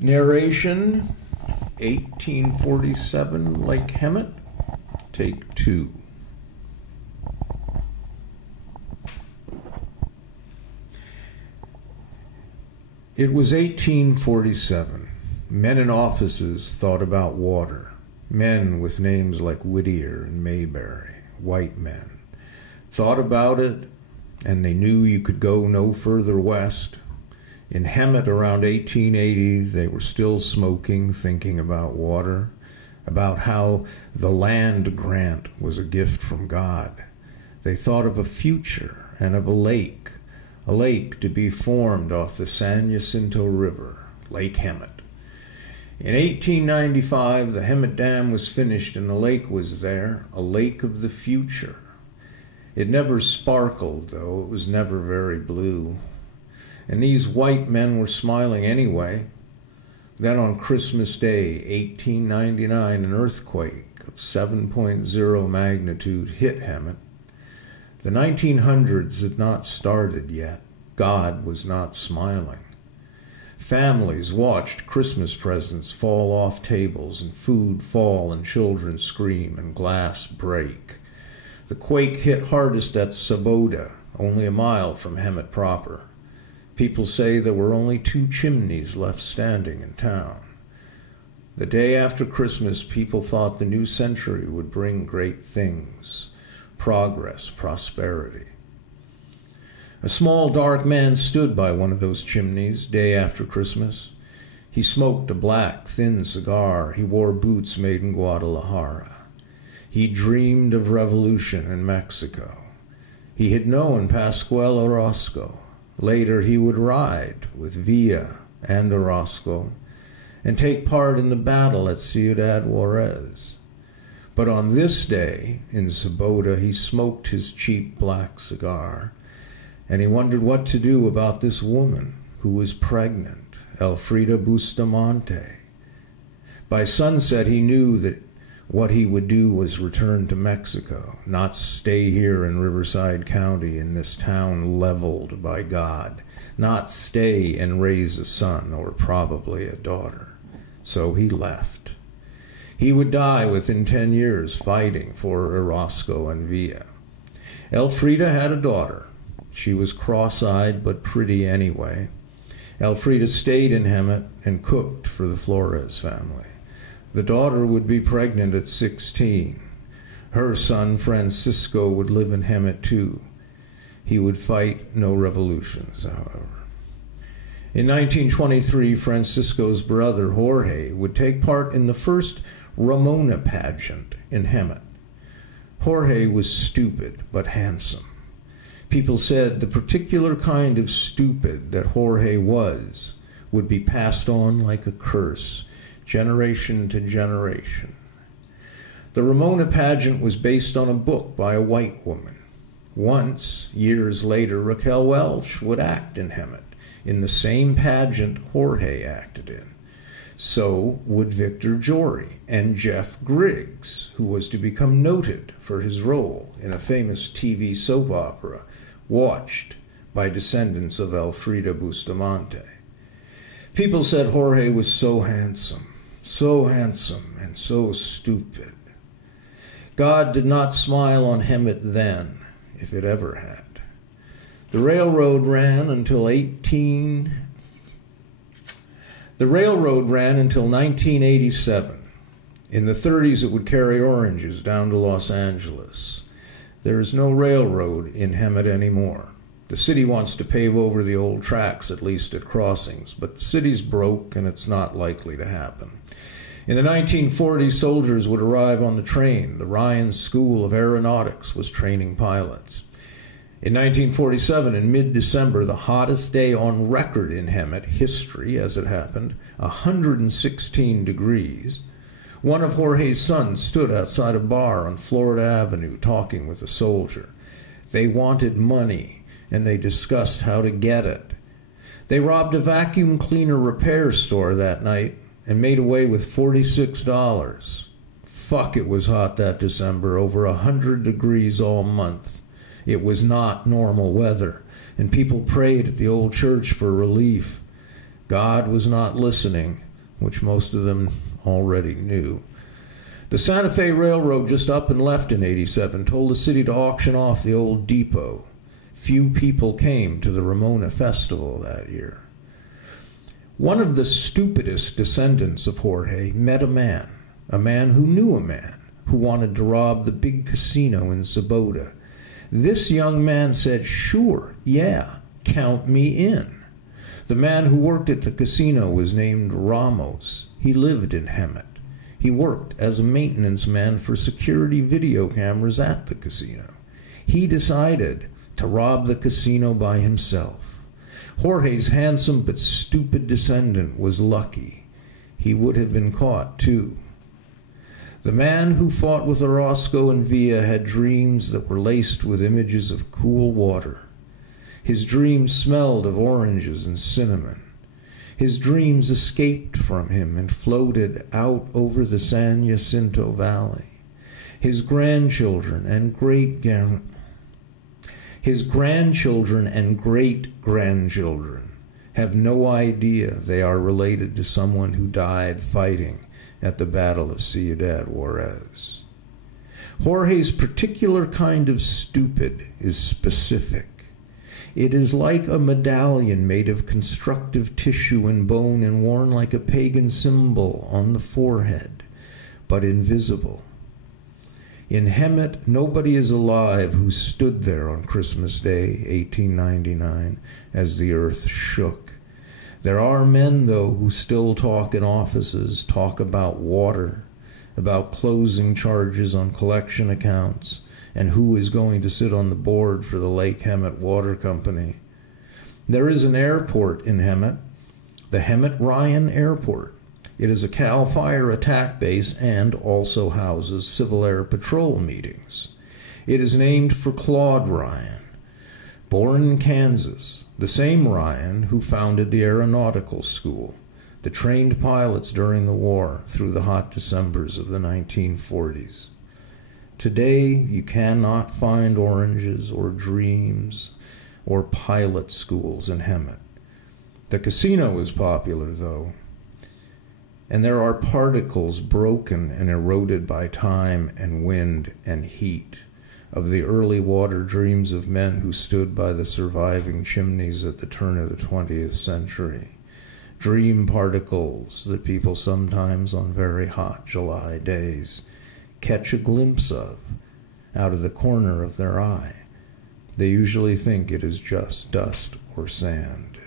Narration, 1847, Lake Hemet, take 2. It was 1847. Men in offices thought about water. Men with names like Whittier and Mayberry, white men, thought about it, and they knew you could go no further west. In Hemet around 1880, they were still smoking, thinking about water, about how the land grant was a gift from God. They thought of a future and of a lake to be formed off the San Jacinto River, Lake Hemet. In 1895, the Hemet Dam was finished and the lake was there, a lake of the future. It never sparkled, though. It was never very blue. And these white men were smiling anyway. Then on Christmas Day, 1899, an earthquake of 7.0 magnitude hit Hemet. The 1900s had not started yet. God was not smiling. Families watched Christmas presents fall off tables and food fall and children scream and glass break. The quake hit hardest at Sabota, only a mile from Hemet proper. People say there were only 2 chimneys left standing in town. The day after Christmas, people thought the new century would bring great things, progress, prosperity. A small, dark man stood by one of those chimneys day after Christmas. He smoked a black, thin cigar. He wore boots made in Guadalajara. He dreamed of revolution in Mexico. He had known Pascual Orozco. Later, he would ride with Villa and Orozco and take part in the battle at Ciudad Juarez. But on this day in Sabota, he smoked his cheap black cigar, and he wondered what to do about this woman who was pregnant, Elfrida Bustamante. By sunset, he knew that what he would do was return to Mexico, not stay here in Riverside County in this town leveled by God, not stay and raise a son or probably a daughter. So he left. He would die within 10 years fighting for Orozco and Villa. Elfrida had a daughter. She was cross-eyed but pretty anyway. Elfrida stayed in Hemet and cooked for the Flores family. The daughter would be pregnant at 16. Her son, Francisco, would live in Hemet too. He would fight no revolutions, however. In 1923, Francisco's brother, Jorge, would take part in the first Ramona pageant in Hemet. Jorge was stupid but handsome. People said the particular kind of stupid that Jorge was would be passed on like a curse, generation to generation. The Ramona pageant was based on a book by a white woman. Once, years later, Raquel Welch would act in Hemet, in the same pageant Jorge acted in. So would Victor Jory and Jeff Griggs, who was to become noted for his role in a famous TV soap opera, watched by descendants of Elfrida Bustamante. People said Jorge was so handsome and so stupid. God did not smile on Hemet then, if it ever had. The railroad ran until 1987. In the 30s, it would carry oranges down to Los Angeles. There is no railroad in Hemet anymore. The city wants to pave over the old tracks, at least at crossings, but the city's broke and it's not likely to happen. In the 1940s, soldiers would arrive on the train. The Ryan School of Aeronautics was training pilots. In 1947, in mid-December, the hottest day on record in Hemet history, as it happened, 116 degrees, one of Jorge's sons stood outside a bar on Florida Avenue talking with a soldier. They wanted money, and they discussed how to get it. They robbed a vacuum cleaner repair store that night and made away with $46. Fuck, it was hot that December, over 100 degrees all month. It was not normal weather, and people prayed at the old church for relief. God was not listening. which most of them already knew. The Santa Fe Railroad just up and left in '87 told the city to auction off the old depot. Few people came to the Ramona Festival that year. One of the stupidest descendants of Jorge met a man who knew a man, who wanted to rob the big casino in Sabota. This young man said, "Sure, yeah, count me in." The man who worked at the casino was named Ramos. He lived in Hemet. He worked as a maintenance man for security video cameras at the casino. He decided to rob the casino by himself. Jorge's handsome but stupid descendant was lucky. He would have been caught, too. The man who fought with Orozco and Villa had dreams that were laced with images of cool water. His dreams smelled of oranges and cinnamon. His dreams escaped from him and floated out over the San Jacinto Valley. His grandchildren and great-grandchildren have no idea they are related to someone who died fighting at the Battle of Ciudad Juarez. Jorge's particular kind of stupid is specific. It is like a medallion made of constructive tissue and bone and worn like a pagan symbol on the forehead, but invisible. In Hemet, nobody is alive who stood there on Christmas Day, 1899, as the earth shook. There are men, though, who still talk in offices, talk about water, about closing charges on collection accounts, and who is going to sit on the board for the Lake Hemet Water Company. There is an airport in Hemet, the Hemet Ryan Airport. It is a CAL FIRE attack base and also houses Civil Air Patrol meetings. It is named for Claude Ryan, born in Kansas, the same Ryan who founded the Aeronautical School, that trained pilots during the war through the hot Decembers of the 1940s. Today, you cannot find oranges or dreams or pilot schools in Hemet. The casino is popular, though, and there are particles broken and eroded by time and wind and heat of the early water dreams of men who stood by the surviving chimneys at the turn of the 20th century. Dream particles that people sometimes on very hot July days catch a glimpse of out of the corner of their eye. They usually think it is just dust or sand.